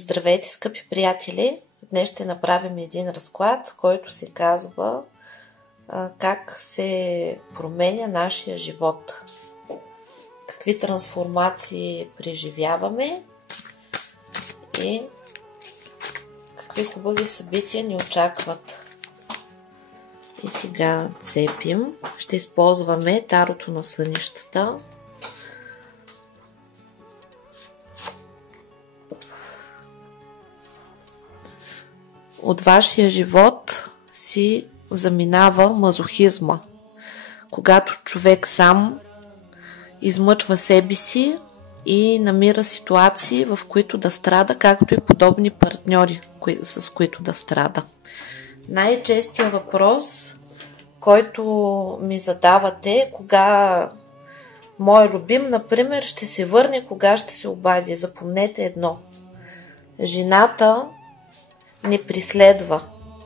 Здравейте, скъпи приятели! Днес ще направим един разклад, който се казва как се променя нашия живот. Какви трансформации преживяваме и какви хубави събития ни очакват. И сега цепим. Ще използваме тарото на сънищата. От вашия живот си заминава мазохизма, когато човек сам измъчва себе си и намира ситуации, в които да страда, както и подобни партньори, с които да страда. Най-честият въпрос, който ми задавате, кога мой любим, например, ще се върне, кога ще се обади. Запомнете едно. Жената не преследва.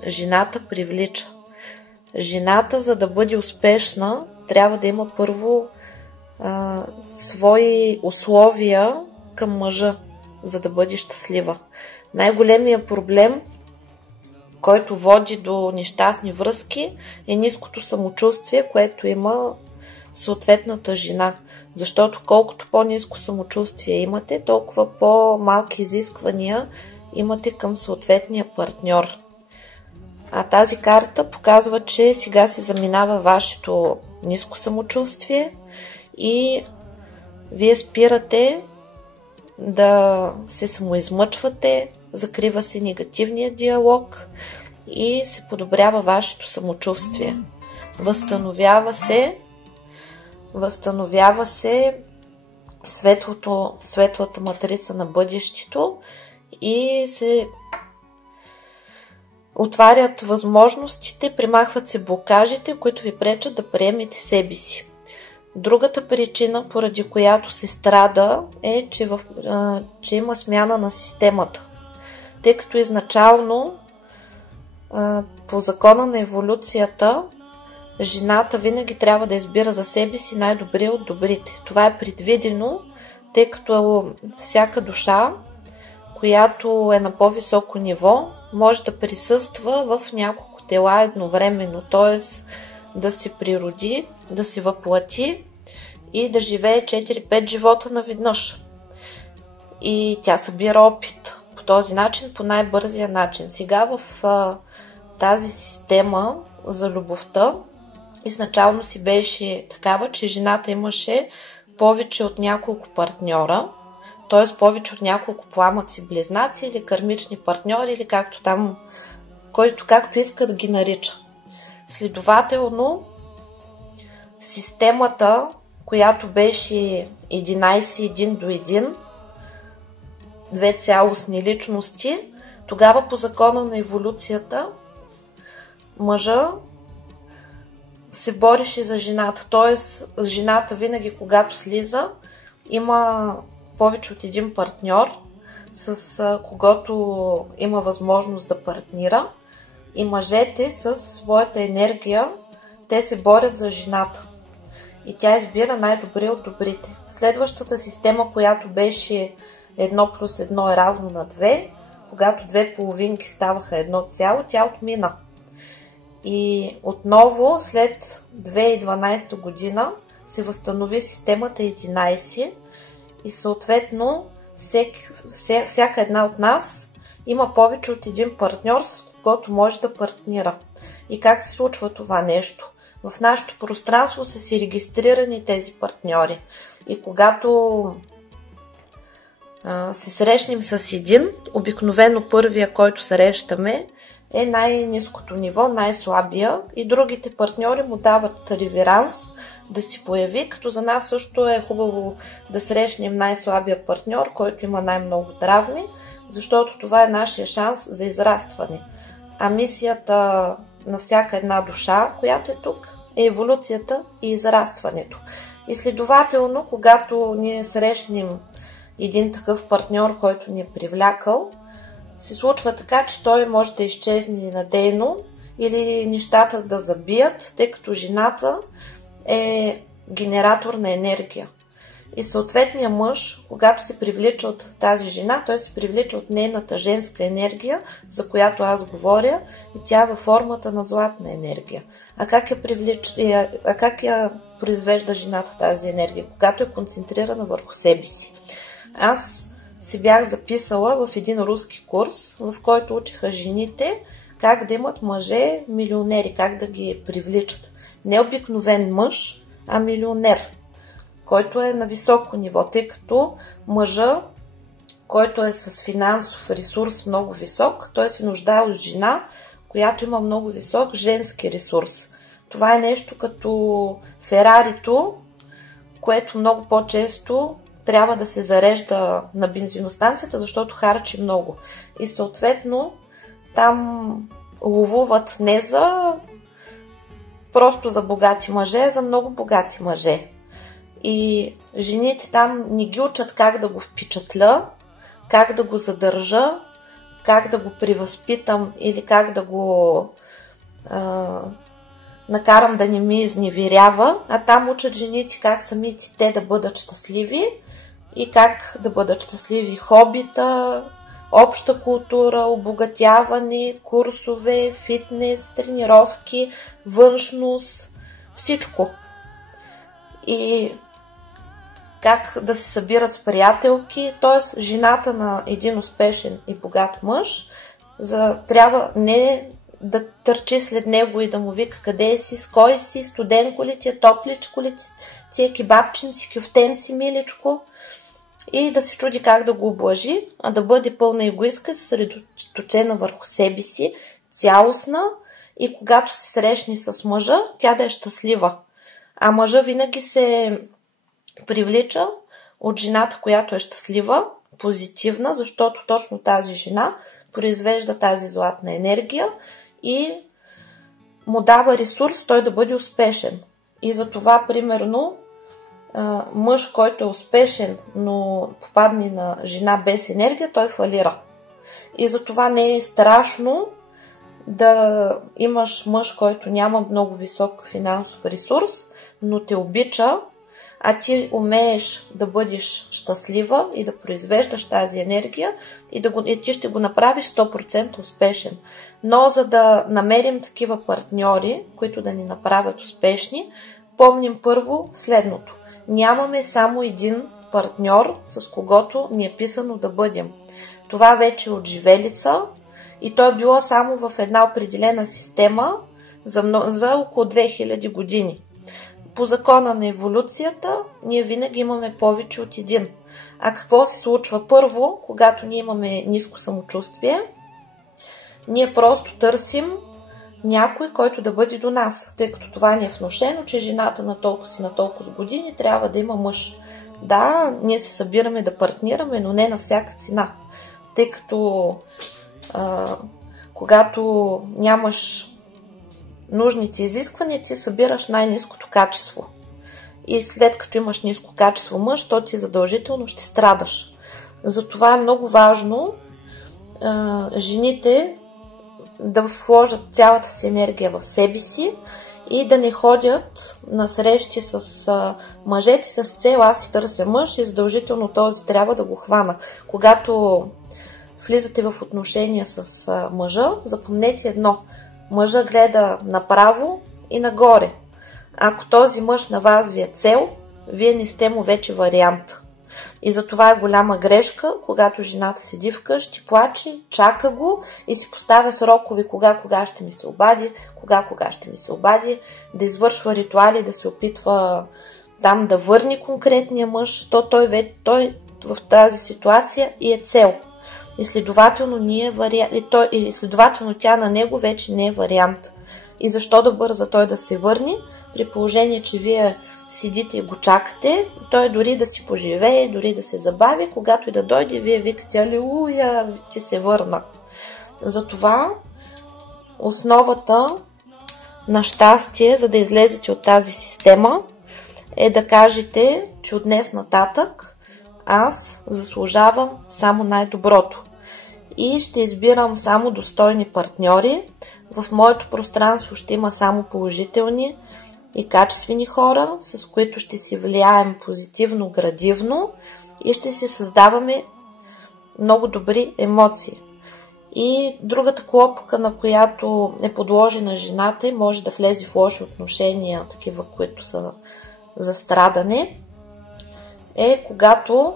Жената привлича. Жената, за да бъде успешна, трябва да има първо свои условия към мъжа, за да бъде щастлива. Най-големият проблем, който води до нещастни връзки, е ниското самочувствие, което има съответната жена. Защото колкото по-ниско самочувствие имате, толкова по-малки изисквания имате към съответния партньор. А тази карта показва, че сега се заминава вашето ниско самочувствие и вие спирате да се самоизмъчвате, закрива се негативния диалог и се подобрява вашето самочувствие. Възстановява се светлата матрица на бъдещето и се отварят възможностите, примахват се блокажите, които ви пречат да приемете себе си. Другата причина, поради която се страда, е, че има смяна на системата. Тъй като изначално по закона на еволюцията жената винаги трябва да избира за себе си най-добрия от добрите. Това е предвидено, тъй като всяка душа, която е на по-високо ниво, може да присъства в няколко тела едновременно, т.е. да се природи, да се въплати и да живее 4-5 живота наведнъж. И тя събира опит по този начин, по най-бързия начин. Сега в тази система за любовта изначално си беше такава, че жената имаше повече от няколко партньора, т.е. повече от няколко пламъци близнаци или кармични партньори, или както иска да ги нарича. Следователно, системата, която беше 11 1 до 1, две цялостни личности, тогава по закона на еволюцията мъжа се бореше за жената, т.е. жената винаги, когато слиза, има повече от един партньор, с когото има възможност да партнира, и мъжете със своята енергия, те се борят за жената и тя избира най-добрия от добрите. Следващата система, която беше 1 плюс 1 е равно на 2, когато две половинки ставаха едно цяло, тя отмина. И отново след 2012 година се възстанови системата 11 и съответно всяка една от нас има повече от един партньор, с когото може да партнира. И как се случва това нещо? В нашето пространство са си регистрирани тези партньори. И когато се срещнем с един, обикновено първия, който срещаме, е най-ниското ниво, най-слабия, и другите партньори му дават реверанс да си появи, като за нас също е хубаво да срещнем най-слабия партньор, който има най-много травми, защото това е нашия шанс за израстване. А мисията на всяка една душа, която е тук, е еволюцията и израстването. И следователно, когато ние срещнем един такъв партньор, който ни е привлякал, се случва така, че той може да изчезне надейно или нещата да забият, тъй като жената е генератор на енергия. И съответният мъж, когато се привлича от тази жена, той се привлича от нейната женска енергия, за която аз говоря, и тя е във формата на златна енергия. А как я произвежда жената тази енергия? Когато е концентрирана върху себе си. Аз си бях записала в един руски курс, в който учиха жените как да имат мъже милионери, как да ги привличат. Не обикновен мъж, а милионер, който е на високо ниво, тъй като мъжа, който е с финансов ресурс много висок, той се нуждае от жена, която има много висок женски ресурс. Това е нещо като Ферарито, което много по-често трябва да се зарежда на бензиностанцията, защото харчи много. И съответно там ловуват не за просто за богати мъже, а за много богати мъже. И жените там не ги учат как да го впечатля, как да го задържа, как да го привъзпитам или как да го накарам да не ми изневерява, а там учат жените как самите те да бъдат щастливи и как да бъдат щастливи. Хобита, обща култура, обогатяване, курсове, фитнес, тренировки, външност, всичко. И как да се събират с приятелки, т.е. жената на един успешен и богат мъж трябва не да търчи след него и да му вика къде си, с кой си, студенко ли ти е, топличко ли ти е, кебабчинци, кюфтенци, миличко, и да се чуди как да го облажи, а да бъде пълна егоистка, съсредоточена върху себе си, цялостна, и когато се срещне с мъжа, тя да е щастлива. А мъжа винаги се привлича от жената, която е щастлива, позитивна, защото точно тази жена произвежда тази златна енергия и му дава ресурс той да бъде успешен. И затова, примерно, мъж, който е успешен, но попадне на жена без енергия, той фалира. И затова не е страшно да имаш мъж, който няма много висок финансов ресурс, но те обича, а ти умееш да бъдеш щастлива и да произвеждаш тази енергия и ти ще го направиш 100% успешен. Но за да намерим такива партньори, които да ни направят успешни, помним първо следното. Нямаме само един партньор, с когото ни е писано да бъдем. Това вече е отживелица и то е било само в една определена система за около 2000 години. По закона на еволюцията ние винаги имаме повече от един. А какво се случва? Първо, когато ние имаме ниско самочувствие, ние просто търсим някой, който да бъде до нас, тъй като това ни е внушено, че жената на толкова години трябва да има мъж. Да, ние се събираме да партнираме, но не на всяка цена, тъй като когато нямаш нужните изисквания, ти събираш най-ниското качество. И след като имаш ниско качество мъж, то ти задължително ще страдаш. Затова е много важно жените да вложат цялата си енергия в себе си и да не ходят на срещи с мъжете с цел аз си търся мъж и задължително този трябва да го хвана. Когато влизате в отношения с мъжа, запомнете едно. Мъжа гледа направо и нагоре. Ако този мъж на вас ви е цел, вие не сте му вече вариант. И затова е голяма грешка, когато жената седи вкъщи, плаче, чака го и си поставя срокове кога ще ми се обади, кога ще ми се обади, да извършва ритуали, да се опитва там да върне конкретния мъж, той в тази ситуация и е цел. И следователно тя на него вече не е вариант. И защо да бърза той да се върне, при положение, че вие седите и го чакате, той дори да си поживее, дори да се забави, когато и да дойде, вие викате алилуя, ти се върна. Затова основата на щастие, за да излезете от тази система, е да кажете, че от днес нататък аз заслужавам само най-доброто и ще избирам само достойни партньори. В моето пространство ще има само положителни и качествени хора, с които ще си влияем позитивно, градивно и ще си създаваме много добри емоции. И другата клопка, на която е подложена жената и може да влезе в лоши отношения, такива, които са за страдане, е когато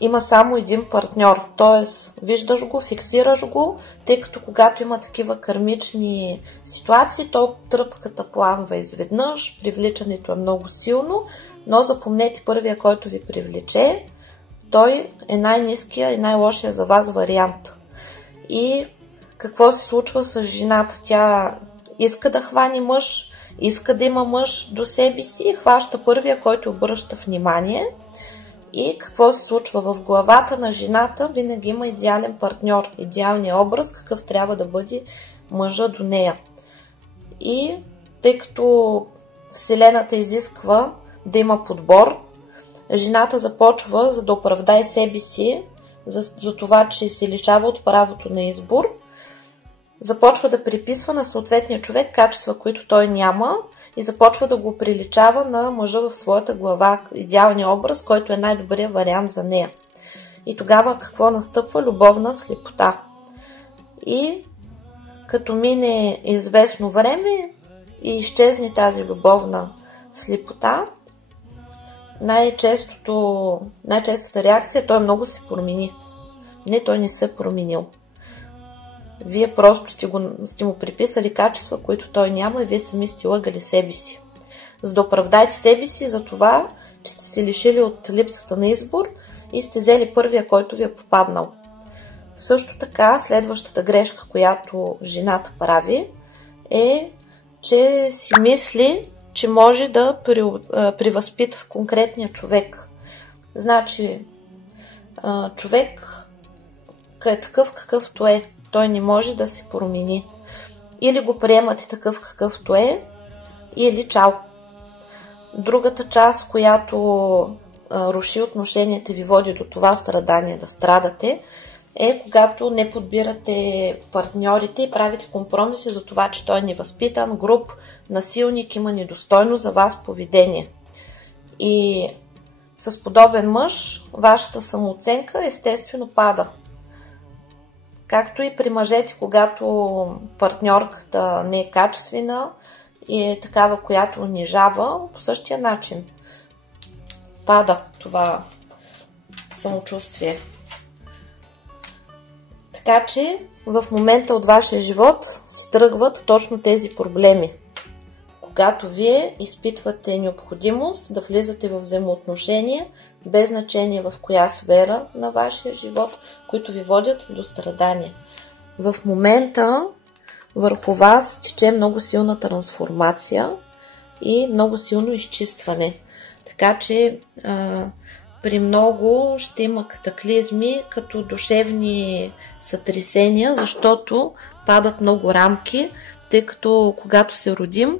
има само един партньор. Т.е. виждаш го, фиксираш го, тъй като когато има такива кармични ситуации, то тръпката пламва изведнъж, привличането е много силно, но запомнете първия, който ви привлече, той е най-ниския и най-лошия за вас вариант. И какво се случва с жената? Тя иска да хвани мъж, иска да има мъж до себе си, хваща първия, който обръща внимание. И какво се случва? В главата на жената винаги има идеален партньор, идеалния образ, какъв трябва да бъде мъжа до нея. И тъй като Вселената изисква да има подбор, жената започва, за да оправдае себе си, за това, че се лишава от правото на избор, започва да приписва на съответния човек качества, които той няма, и започва да го приличава на мъжа в своята глава, идеалния образ, който е най-добрият вариант за нея. И тогава какво настъпва? Любовна слепота. И като мине известно време и изчезне тази любовна слепота, най-честата реакция, той много се промени. Не, той не се променил. Вие просто сте му приписали качества, които той няма, и вие сами сте лъгали себе си. За да оправдаете себе си за това, че сте се лишили от липсата на избор и сте взели първия, който ви е попаднал. Също така, следващата грешка, която жената прави, е, че си мисли, че може да превъзпита конкретния човек. Значи, човек е такъв какъвто е. Той не може да се промени. Или го приемате такъв какъвто е, или чао. Другата част, която руши отношенията, ви води до това страдание, да страдате, е когато не подбирате партньорите и правите компромиси за това, че той е невъзпитан, груб, насилник, има недостойно за вас поведение. И с подобен мъж вашата самооценка естествено пада. Както и при мъжете, когато партньорката не е качествена и е такава, която унижава, по същия начин пада това самочувствие. Така че в момента от вашия живот се тръгват точно тези проблеми. Когато вие изпитвате необходимост да влизате в взаимоотношения, без значение в коя сфера на вашия живот, които ви водят до страдания. В момента върху вас тече много силна трансформация и много силно изчистване. Така че при много ще има катаклизми, като душевни сътресения, защото падат много рамки, тъй като когато се родим,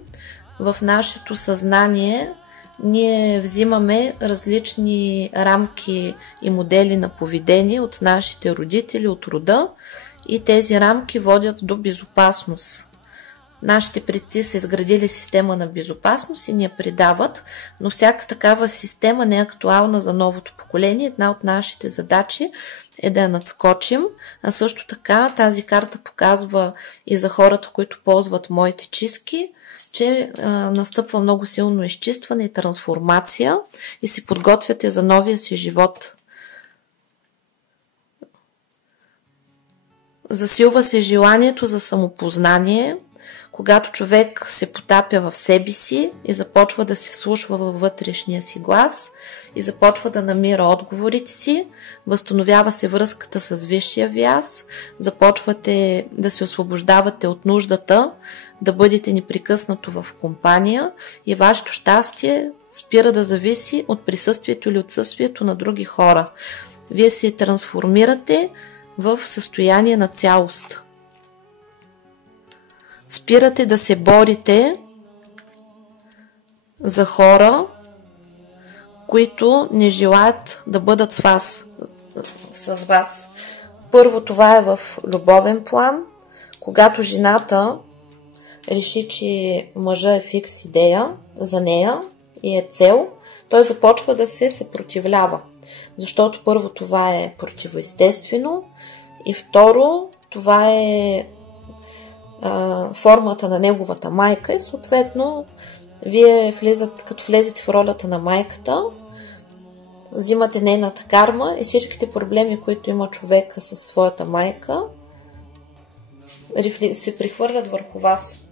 в нашето съзнание ние взимаме различни рамки и модели на поведение от нашите родители, от рода, и тези рамки водят до безопасност. Нашите предци са изградили система на безопасност и ни я предават, но всяка такава система не е актуална за новото поколение. Една от нашите задачи е да я надскочим, а също така тази карта показва и за хората, които ползват моите чистки, че настъпва много силно изчистване и трансформация и се подготвяте за новия си живот. Засилва се желанието за самопознание, когато човек се потапя в себе си и започва да се вслушва във вътрешния си глас и започва да намира отговорите си, възстановява се връзката с висшия ви аз, започвате да се освобождавате от нуждата да бъдете непрекъснато в компания и вашето щастие спира да зависи от присъствието или отсъствието на други хора. Вие се трансформирате в състояние на цялост. Спирате да се борите за хора, които не желаят да бъдат с вас. Първо, това е в любовен план, когато жената реши, че мъжа е фикс идея за нея и е цел, той започва да се съпротивлява. Защото първо това е противоестествено и второ това е формата на неговата майка и съответно вие като влезете в ролята на майката, взимате нейната карма и всичките проблеми, които има човека със своята майка, се прехвърлят върху вас.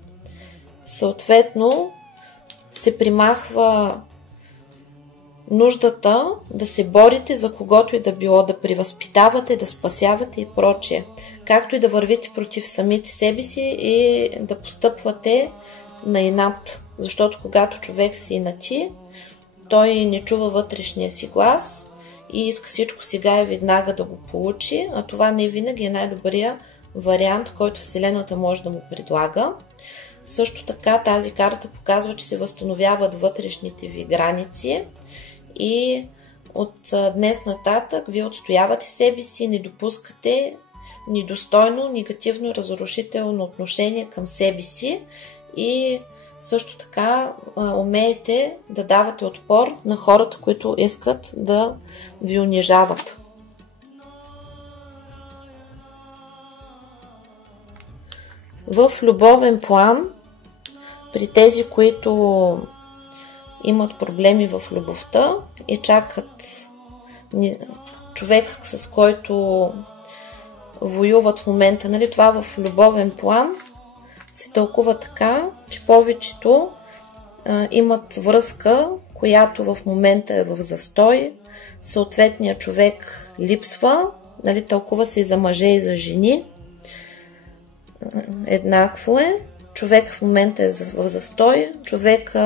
Съответно се примахва нуждата да се борите за когото и да било, да превъзпитавате, да спасявате и прочее. Както и да вървите против самите себе си и да постъпвате на инат. Защото когато човек се инати, той не чува вътрешния си глас и иска всичко сега и веднага да го получи, а това не винаги е най-добрият вариант, който Вселената може да му предлага. Също така тази карта показва, че се възстановяват вътрешните ви граници и от днес нататък вие отстоявате себе си, не допускате недостойно, негативно, разрушително отношение към себе си и също така умеете да давате отпор на хората, които искат да ви унижават. В любовен план, при тези, които имат проблеми в любовта и чакат човек, с който воюват в момента, нали, това в любовен план се тълкува така, че повечето имат връзка, която в момента е в застой, съответният човек липсва, нали, тълкува се и за мъже и за жени. Еднакво е. Човек в момента е в застой, човек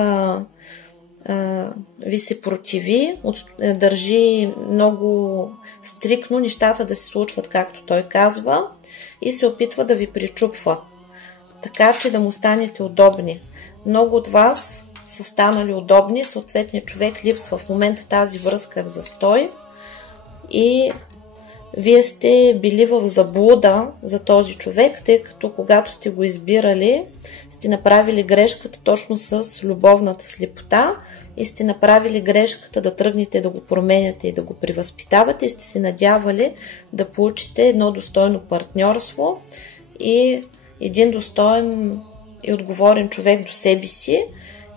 ви се противи, държи много стриктно нещата да се случват както той казва и се опитва да ви причупва, така че да му станете удобни. Много от вас са станали удобни, съответният човек липсва в момента, тази връзка е в застой и вие сте били в заблуда за този човек, тъй като когато сте го избирали, сте направили грешката точно с любовната слепота и сте направили грешката да тръгнете да го променяте и да го превъзпитавате и сте се надявали да получите едно достойно партньорство и един достоен и отговорен човек до себе си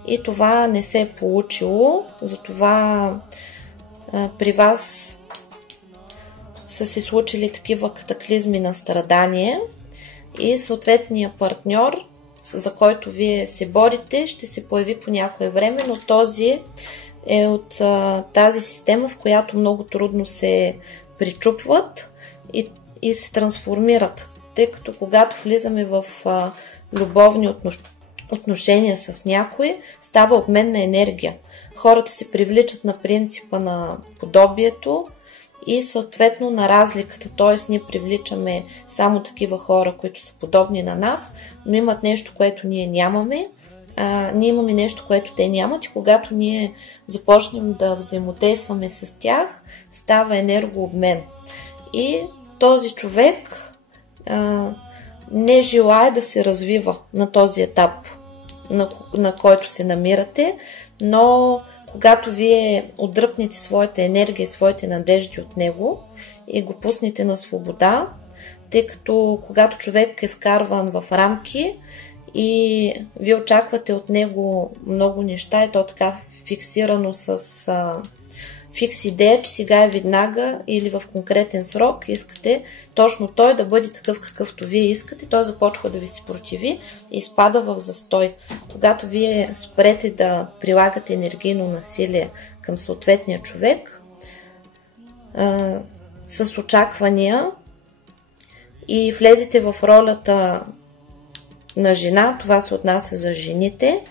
и това не се е получило, затова при вас са се случили такива катаклизми на страдание и съответният партньор, за който вие се борите, ще се появи по някое време, но този е от тази система, в която много трудно се причупват и се трансформират, тъй като когато влизаме в любовни отношения с някой, става обмен на енергия. Хората се привличат на принципа на подобието и съответно на разликата, т.е. ние привличаме само такива хора, които са подобни на нас, но имат нещо, което ние нямаме, ние имаме нещо, което те нямат и когато ние започнем да взаимодействаме с тях, става енергообмен. И този човек не желае да се развива на този етап, на който се намирате, но когато вие отдръпнете своята енергия, своите надежди от него и го пуснете на свобода, тъй като когато човек е вкарван в рамки и вие очаквате от него много неща и то така фиксирано с фикс идея, че сега е веднага или в конкретен срок искате точно той да бъде такъв какъвто вие искате, той започва да ви се противи и изпада в застой. Когато вие спрете да прилагате енергийно насилие към съответния човек с очаквания и влезете в ролята на жена, това се отнася за жените,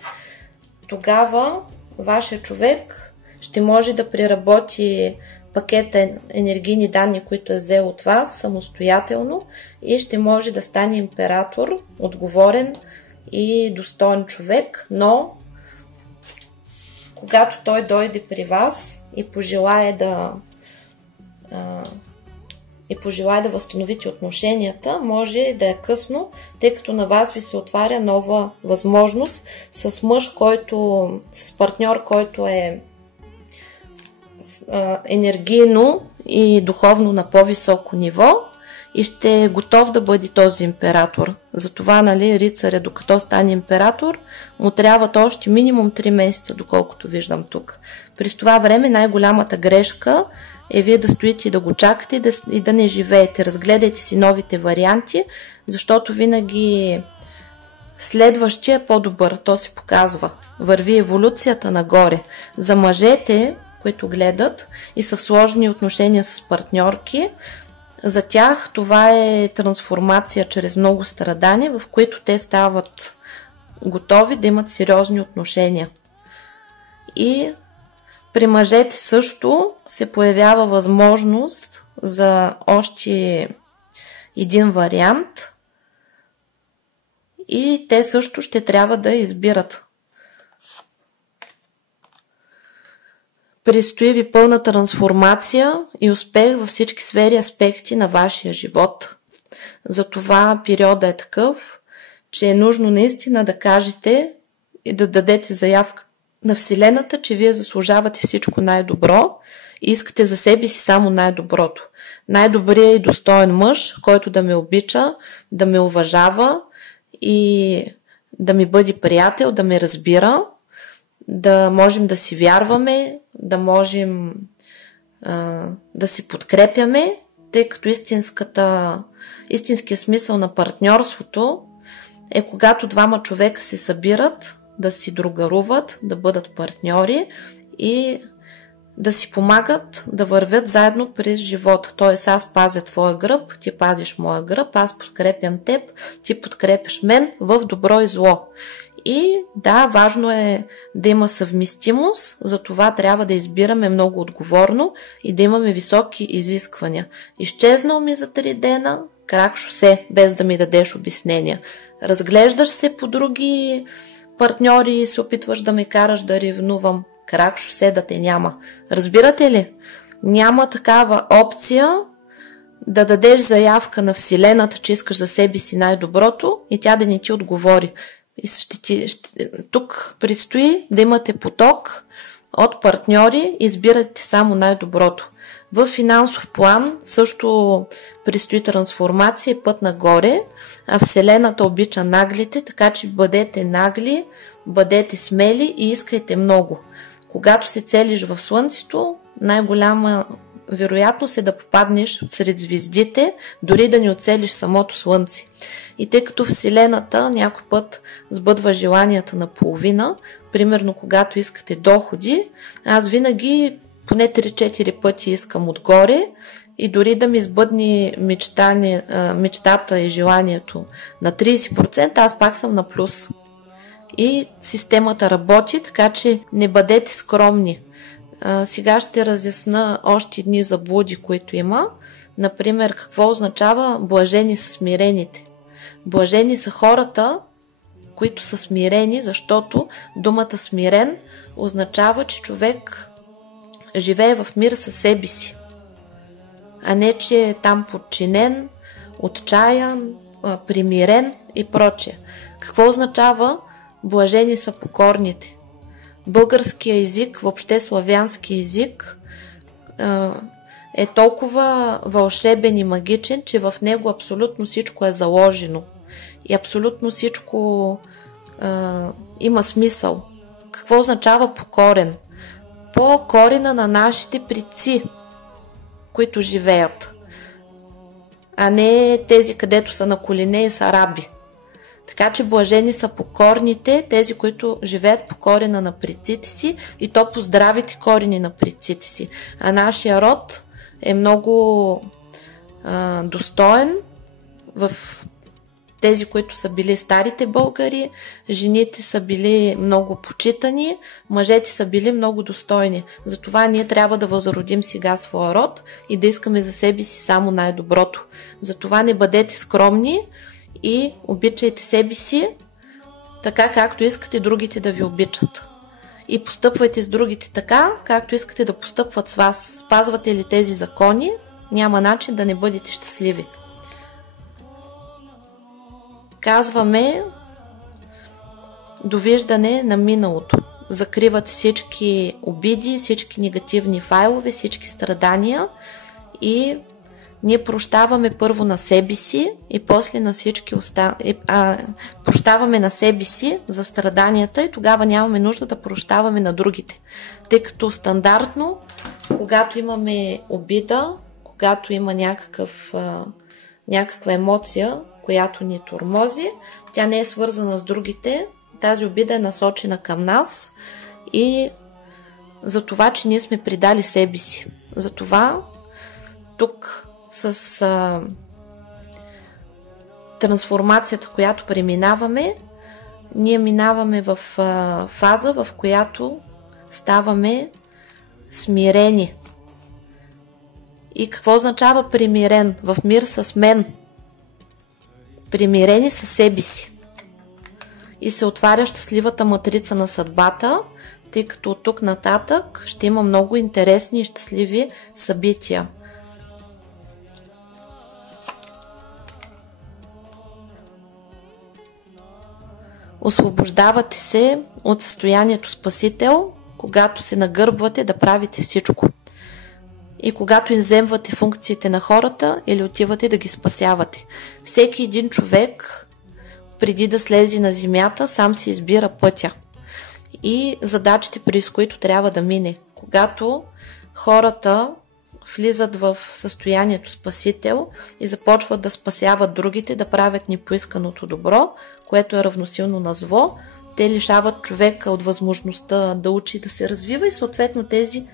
тогава вашия човек ще може да преработи пакета енергийни данни, които е взел от вас самостоятелно и ще може да стане император, отговорен и достоен човек, но когато той дойде при вас и пожелае и пожелая да възстановите отношенията, може да е късно, тъй като на вас ви се отваря нова възможност с мъж, с партньор, който е енергийно и духовно на по-високо ниво и ще е готов да бъде този император. Затова, рицаря, докато стане император, му трябват още минимум 3 месеца, доколкото виждам тук. През това време най-голямата грешка е вие да стоите и да го чакате и да не живеете. Разгледайте си новите варианти, защото винаги следващия е по-добър. То се показва. Върви еволюцията нагоре. За мъжете, които гледат и са в сложни отношения с партньорки, за тях това е трансформация чрез много страдания, в които те стават готови да имат сериозни отношения. И при мъжете също се появява възможност за още един вариант и те също ще трябва да избират. Предстои ви пълна трансформация и успех във всички сфери аспекти на вашия живот. Затова периода е такъв, че е нужно наистина да кажете и да дадете заявка на Вселената, че вие заслужавате всичко най-добро и искате за себе си само най-доброто. Най-добрият и достоен мъж, който да ме обича, да ме уважава и да ми бъде приятел, да ме разбира, да можем да си вярваме, да можем да си подкрепяме, тъй като истинският смисъл на партньорството е когато двама човека се събират, да си другаруват, да бъдат партньори и да си помагат да вървят заедно през живота. Т.е. аз пазя твоя гръб, ти пазиш моя гръб, аз подкрепям теб, ти подкрепяш мен в добро и зло. И да, важно е да има съвместимост, затова трябва да избираме много отговорно и да имаме високи изисквания. Изчезнал ми за 3 дена, крак шосе, без да ми дадеш обяснения. Разглеждаш се по други партньори и се опитваш да ме караш да ревнувам, крак шосе да те няма. Разбирате ли? Няма такава опция да дадеш заявка на Вселената, че искаш за себе си най-доброто и тя да не ти отговори. Тук предстои да имате поток от партньори, избирате само най-доброто. В финансов план също предстои трансформация и път нагоре, а Вселената обича наглите, така че бъдете нагли, бъдете смели и искайте много. Когато се целиш в Слънцето, най-голяма вероятност е да попаднеш сред звездите, дори да не оцелиш самото Слънце. И тъй като Вселената някой път сбъдва желанията на половина, примерно когато искате доходи, аз винаги поне 3-4 пъти искам отгоре и дори да ми сбъдне мечтата и желанието на 30%, аз пак съм на плюс. И системата работи, така че не бъдете скромни. Сега ще разясна още едни заблуди, които има. Например, какво означава блажени са смирените? Блажени са хората, които са смирени, защото думата смирен означава, че човек живее в мир със себе си, а не, че е там подчинен, отчаян, примирен и прочее. Какво означава блажени са покорните? Българския език, въобще славянски език, е толкова вълшебен и магичен, че в него абсолютно всичко е заложено. И абсолютно всичко има смисъл. Какво означава покорен? По корена на нашите предци, които живеят, а не тези, където са на колене и са раби. Така че блажени са покорните, тези, които живеят по корена на предците си и то по здравите корени на предците си. А нашия род е много достоен в тези, които са били старите българи, жените са били много почитани, мъжете са били много достойни. Затова ние трябва да възродим сега своя род и да искаме за себе си само най-доброто. Затова не бъдете скромни и обичайте себе си така, както искате другите да ви обичат. И постъпвайте с другите така, както искате да постъпват с вас. Спазвате ли тези закони? няма начин да не бъдете щастливи. Казваме довиждане на миналото. Закриват всички обиди, всички негативни файлове, всички страдания и ние прощаваме първо на себе си и после на всички прощаваме на себе си за страданията и тогава нямаме нужда да прощаваме на другите. Тъй като стандартно, когато имаме обида, когато има някаква емоция, която ни тормози, тя не е свързана с другите, тази обида е насочена към нас и за това, че ние сме предали себе си. Затова тук с трансформацията, която преминаваме, ние минаваме в фаза, в която ставаме смирени. И какво означава примирен? В мир с мен. Примирени със себе си. И се отваря щастливата матрица на съдбата, тъй като от тук нататък ще има много интересни и щастливи събития. Освобождавате се от състоянието спасител, когато се нагърбвате да правите всичко. И когато изземвате функциите на хората или отивате да ги спасявате. Всеки един човек, преди да слезе на земята, сам си избира пътя и задачите, през които трябва да мине. Когато хората влизат в състоянието спасител и започват да спасяват другите, да правят непоисканото добро, което е равносилно на зло, те лишават човека от възможността да учи да се развива и съответно тези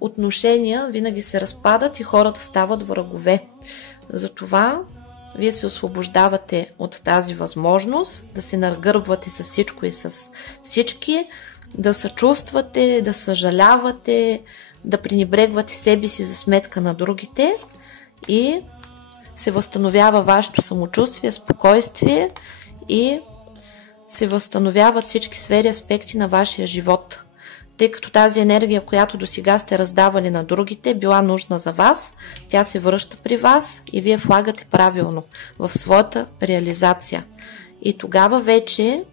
отношения винаги се разпадат и хората стават врагове. Затова вие се освобождавате от тази възможност да се нагърбвате с всичко и с всички, да съчувствате, да съжалявате, да пренебрегвате себе си за сметка на другите и се възстановява вашето самочувствие, спокойствие и се възстановяват всички сфери, аспекти на вашия живот. Тъй като тази енергия, която досега сте раздавали на другите, била нужна за вас, тя се връща при вас и вие влагате правилно в своята реализация. И тогава вече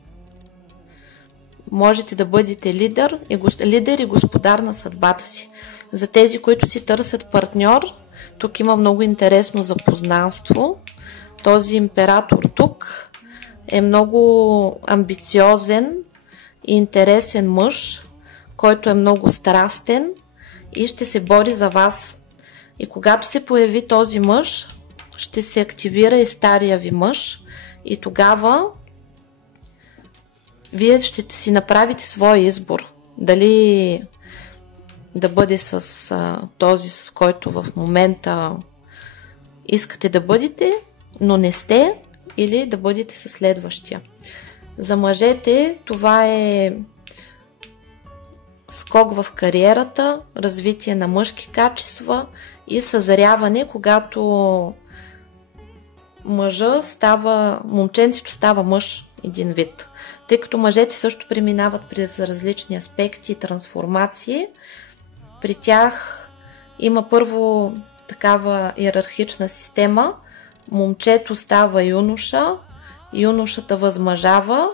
можете да бъдете лидер и господар на съдбата си. За тези, които си търсят партньор, тук има много интересно запознанство. Този император тук е много амбициозен и интересен мъж, който е много страстен и ще се бори за вас. И когато се появи този мъж, ще се активира и стария ви мъж и тогава вие ще си направите своя избор. Дали да бъде с този, с който в момента искате да бъдете, но не сте, или да бъдете със следващия. За мъжете това е скок в кариерата, развитие на мъжки качества и съзряване, когато момченцето става мъж един вид. Тъй като мъжете също преминават през различни аспекти и трансформации, при тях има първо такава иерархична система. Момчето става юноша, юношата възмъжава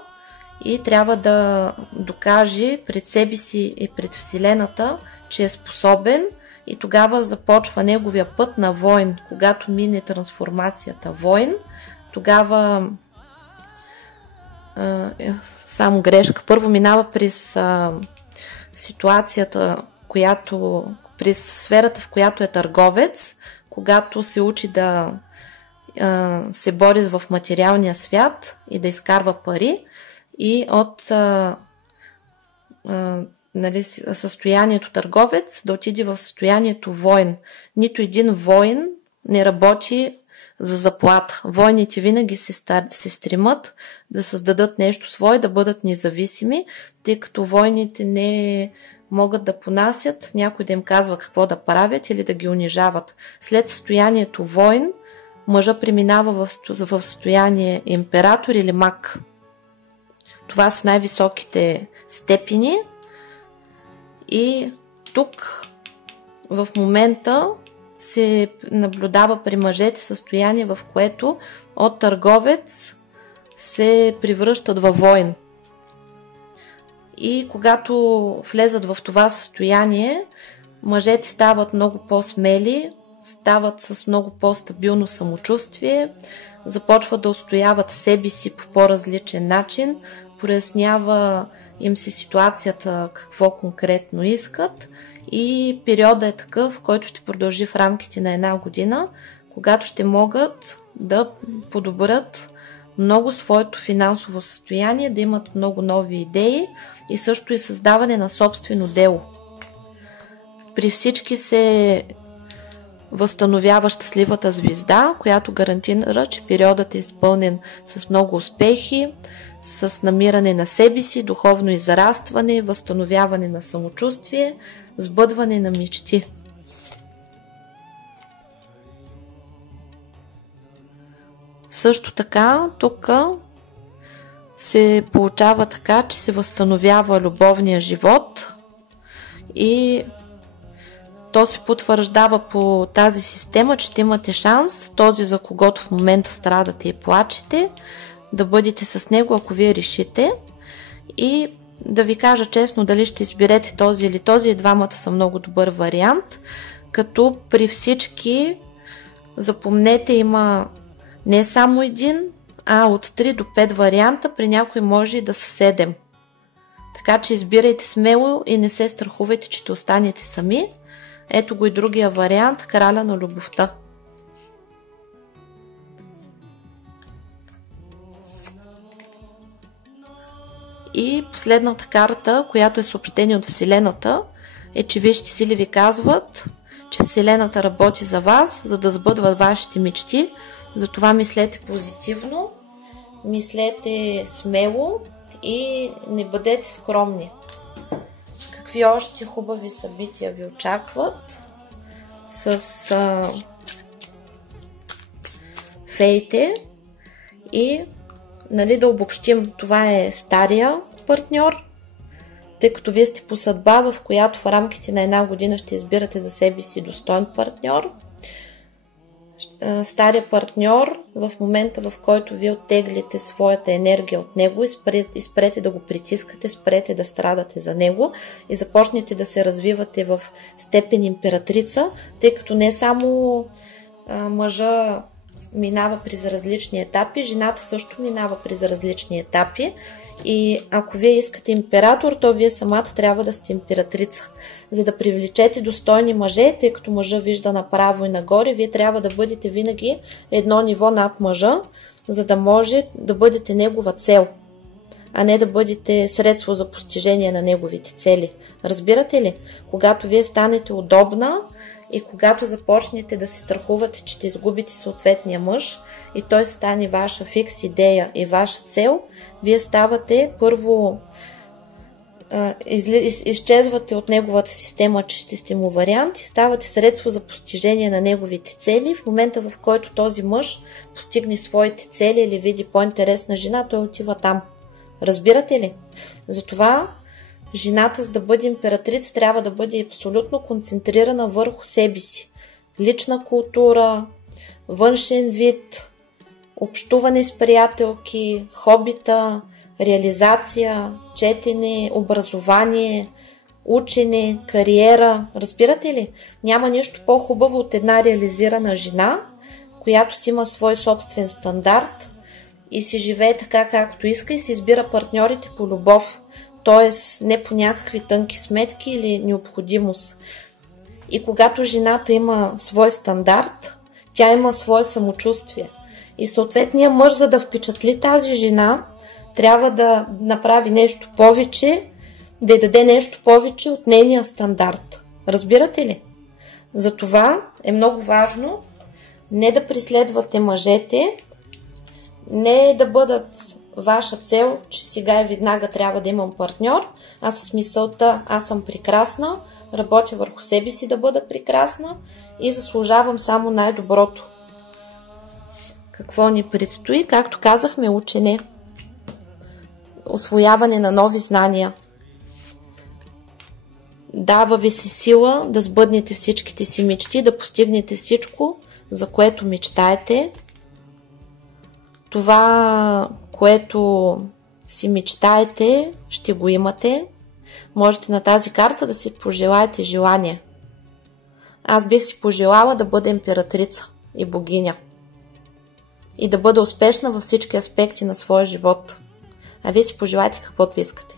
и трябва да докаже пред себе си и пред Вселената, че е способен и тогава започва неговия път на войн. Когато мине трансформацията войн, тогава само грешка. Първо минава през ситуацията, през сферата, в която е търговец, когато се учи да се бори в материалния свят и да изкарва пари и от състоянието търговец да отиде в състоянието войн. Нито един войн не работи за заплата. Войните винаги се стремат да създадат нещо свое, да бъдат независими, тъй като войните не могат да понасят някой да им казва какво да правят или да ги унижават. След състоянието войн, мъжа преминава в състояние император или маг. Това са най-високите степени и тук в момента се наблюдава при мъжете състояние, в което от търговец се превръщат във воин. И когато влезат в това състояние, мъжете стават много по-смели, стават с много по-стабилно самочувствие, започват да отстояват себе си по по-различен начин, прояснява им се ситуацията какво конкретно искат и периода е такъв, който ще продължи в рамките на 1 година, когато ще могат да подобрят много своето финансово състояние, да имат много нови идеи и също и създаване на собствено дело. При всички се възстановява щастливата звезда, която гарантира, че периодът е изпълнен с много успехи, с намиране на себе си, духовно израстване, възстановяване на самочувствие, сбъдване на мечти. Също така, тук се получава така, че се възстановява любовния живот и то се потвърждава по тази система, че ще имате шанс този, за когото в момента страдате и плачете, да бъдете с него, ако вие решите. И да ви кажа честно, дали ще изберете този или този, и двамата са много добър вариант, като при всички, запомнете, има не само един, а от 3 до 5 варианта, при някой може и да са 7. Така че избирайте смело и не се страхувайте, че ще останете сами. Ето го и другия вариант, краля на любовта. И последната карта, която е съобщение от Вселената, е, че висшите сили ви казват, че Вселената работи за вас, за да сбъдват вашите мечти. Затова мислете позитивно, мислете смело и не бъдете скромни. Какви още хубави събития ви очакват с феите? И да обобщим, това е стария партньор, тъй като вие сте по съдба, в която в рамките на 1 година ще избирате за себе си достоен партньор. Стария партньор, в момента, в който вие оттеглите своята енергия от него и спрете да го притискате, спрете да страдате за него и започнете да се развивате в степен императрица, тъй като не само мъжа минава през различни етапи, жената също минава през различни етапи и ако вие искате император, то вие самата трябва да сте императрица. За да привлечете достойни мъже, тъй като мъжа вижда направо и нагоре, вие трябва да бъдете винаги едно ниво над мъжа, за да може да бъдете негова цел, а не да бъдете средство за постижение на неговите цели. Разбирате ли? Когато вие станете удобна и когато започнете да се страхувате, че ще изгубите съответния мъж и той стане ваша фикс идея и ваша цел, вие ставате първо изчезвате от неговата система, че ще сте му вариант и ставате средство за постижение на неговите цели. В момента, в който този мъж постигне своите цели или види по-интересна жена, той отива там. Разбирате ли? Затова жената, за да бъде императрица, трябва да бъде абсолютно концентрирана върху себе си. Лична култура, външен вид, общуване с приятелки, хобита, реализация, четене, образование, учене, кариера. Разбирате ли? Няма нищо по-хубаво от една реализирана жена, която си има свой собствен стандарт и си живее така както иска и си избира партньорите по любов, т.е. не по някакви тънки сметки или необходимост. И когато жената има свой стандарт, тя има свое самочувствие. И съответният мъж, за да впечатли тази жена, трябва да направи нещо повече, да й даде нещо повече от нейния стандарт. Разбирате ли? Затова е много важно не да преследвате мъжете, не да бъдат ваша цел, че сега и веднага трябва да имам партньор, а с мисълта аз съм прекрасна, работя върху себе си да бъда прекрасна и заслужавам само най-доброто. Какво ни предстои? Както казахме, учене, усвояване на нови знания. дава ви си сила да сбъднете всичките си мечти, да постигнете всичко, за което мечтаете. Това, което си мечтаете, ще го имате. Можете на тази карта да си пожелаете желание. Аз бих си пожелала да бъда императрица и богиня. И да бъда успешна във всички аспекти на своя живот. А вие си пожелайте каквото искате.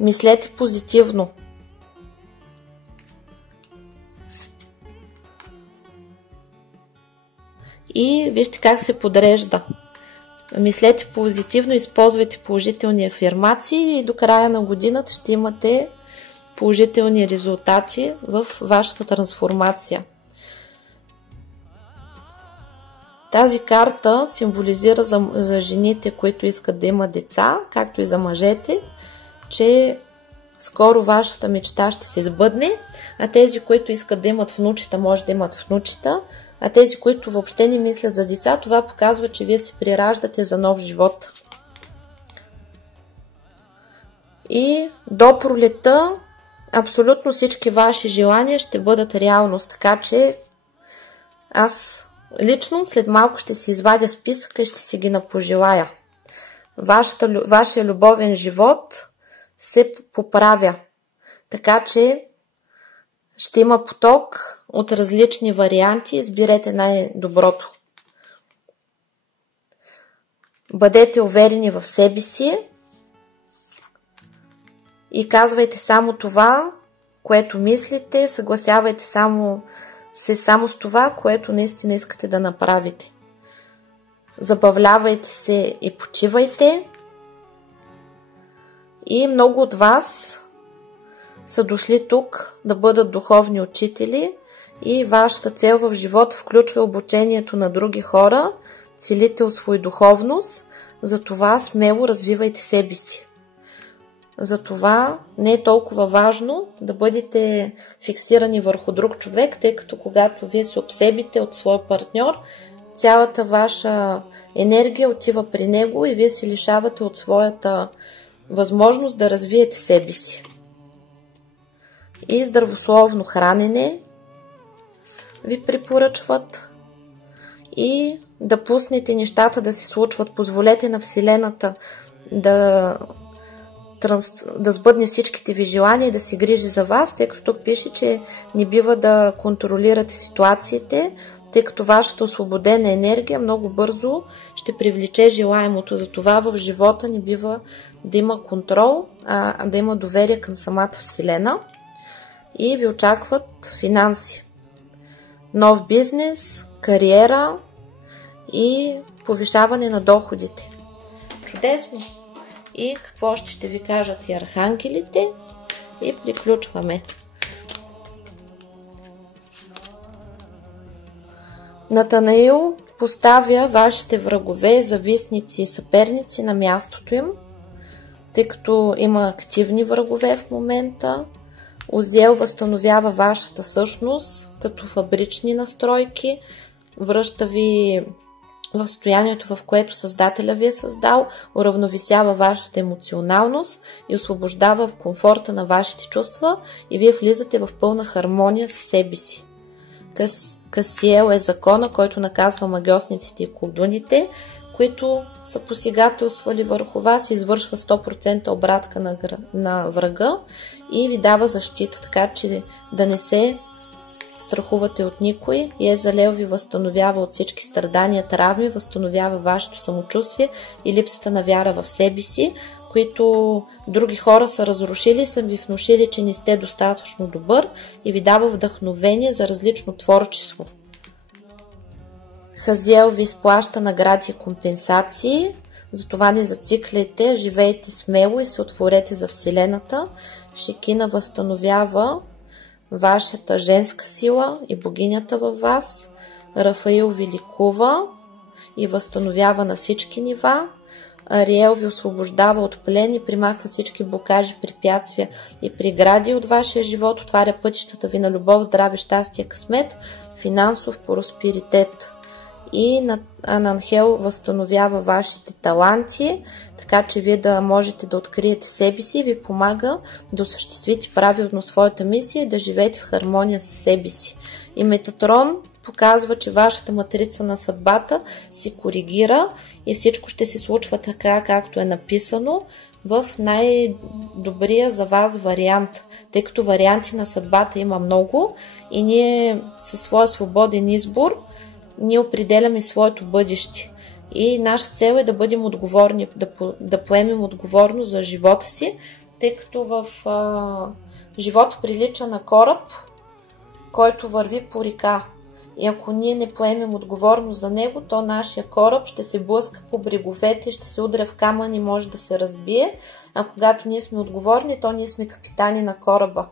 Мислете позитивно. И вижте как се подрежда. Мислете позитивно, използвайте положителни афирмации и до края на годината ще имате положителни резултати в вашата трансформация. Тази карта символизира за жените, които искат да имат деца, както и за мъжете, че скоро вашата мечта ще се сбъдне, а тези, които искат да имат внучета, може да имат внучета, а тези, които въобще не мислят за деца, това показва, че вие се прираждате за нов живот. И до пролета абсолютно всички ваши желания ще бъдат реалност, така че аз лично след малко ще си извадя списъка и ще си ги напожелая. Вашия любовен живот се поправя, така че ще има поток от различни варианти. Изберете най-доброто. Бъдете уверени в себе си и казвайте само това, което мислите. Съгласявайте само с това, което наистина искате да направите. Забавлявайте се и почивайте. И много от вас са дошли тук да бъдат духовни учители и вашата цел в живота включва обучението на други хора, целителство и духовност. Затова смело развивайте себе си. Затова не е толкова важно да бъдете фиксирани върху друг човек, тъй като когато вие се обсебите от своя партньор, цялата ваша енергия отива при него и вие се лишавате от своята възможност да развиете себе си. И здравословно хранене ви препоръчват и да пуснете нещата да се случват. Позволете на Вселената да сбъдне всичките ви желания и да се грижи за вас, тъй като тук пише, че не бива да контролирате ситуациите, тъй като вашата освободена енергия много бързо ще привлече желаемото. Затова в живота не бива да има контрол, а да има доверие към самата Вселена. И ви очакват финанси, нов бизнес, кариера и повишаване на доходите. Чудесно! И какво още ще ви кажат и архангелите? И приключваме. Натанаил поставя вашите врагове, завистници и съперници на мястото им, тъй като има активни врагове в момента. Узел възстановява вашата същност като фабрични настройки, връща ви в състоянието, в което Създателя ви е създал, уравновесява вашата емоционалност и освобождава в комфорта на вашите чувства и вие влизате в пълна хармония с себе си. Касиел е закона, който наказва магьосниците и колдуните, които са посегателствали върху вас, извършва 100% обратка на врага и ви дава защита, така че да не се страхувате от никой. Езалел ви възстановява от всички страдания, травми, възстановява вашето самочувствие и липсата на вяра в себе си, които други хора са разрушили, са ви внушили, че не сте достатъчно добър и ви дава вдъхновение за различно творчество. Хазиел ви изплаща награди и компенсации, затова не зацикляйте, живейте смело и се отворете за Вселената. Шекина възстановява вашата женска сила и богинята във вас. Рафаил ви ликува и възстановява на всички нива. Ариел ви освобождава от плен и примахва всички блокажи, препятствия и прегради от вашия живот, отваря пътищата ви на любов, здраве, щастие, късмет, финансов просперитет. И Ананхел възстановява вашите таланти, така че вие да можете да откриете себе си и ви помага да осъществите правилно своята мисия и да живеете в хармония с себе си. И Метатрон показва, че вашата матрица на съдбата се коригира и всичко ще се случва така, както е написано, в най-добрия за вас вариант, тъй като варианти на съдбата има много и ние със своя свободен избор ние определяме своето бъдеще. И наша цел е да бъдем отговорни, да поемем отговорност за живота си, тъй като в живота прилича на кораб, който върви по река. И ако ние не поемем отговорност за него, то нашия кораб ще се блъска по бреговете, ще се удря в камън и може да се разбие. А когато ние сме отговорни, то ние сме капитани на кораба.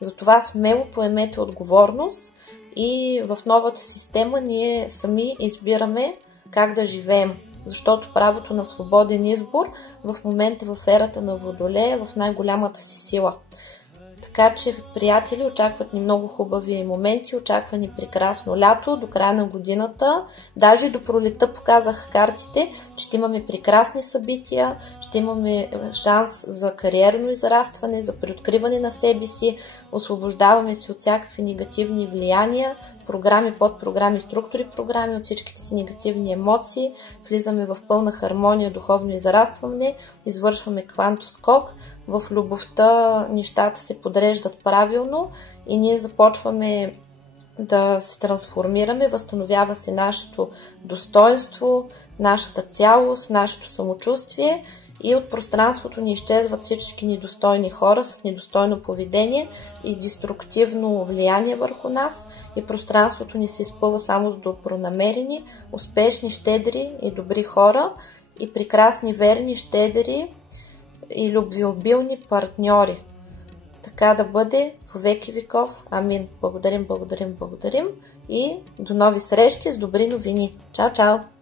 Затова смело поемете отговорност и в новата система ние сами избираме как да живеем. Защото правото на свободен избор в момента в ерата на Водолея е в най-голямата си сила. Така че, приятели, очакват ни много хубави моменти, очаква ни прекрасно лято до края на годината. Даже до пролета показаха картите, че ще имаме прекрасни събития, ще имаме шанс за кариерно израстване, за преоткриване на себе си, освобождаваме се от всякакви негативни влияния, програми, подпрограми, структури програми, от всичките си негативни емоции, влизаме в пълна хармония, духовно израстване, извършваме квантоскок, в любовта нещата се подреждат правилно и ние започваме да се трансформираме, възстановява се нашето достоинство, нашата цялост, нашето самочувствие и от пространството ни изчезват всички недостойни хора с недостойно поведение и деструктивно влияние върху нас и пространството ни се изпълва само с добронамерени, успешни, щедри и добри хора и прекрасни, верни, щедри и любвеобилни партньори. Така да бъде по веки веков. Амин. Благодарим и до нови срещи с добри новини. Чао, чао!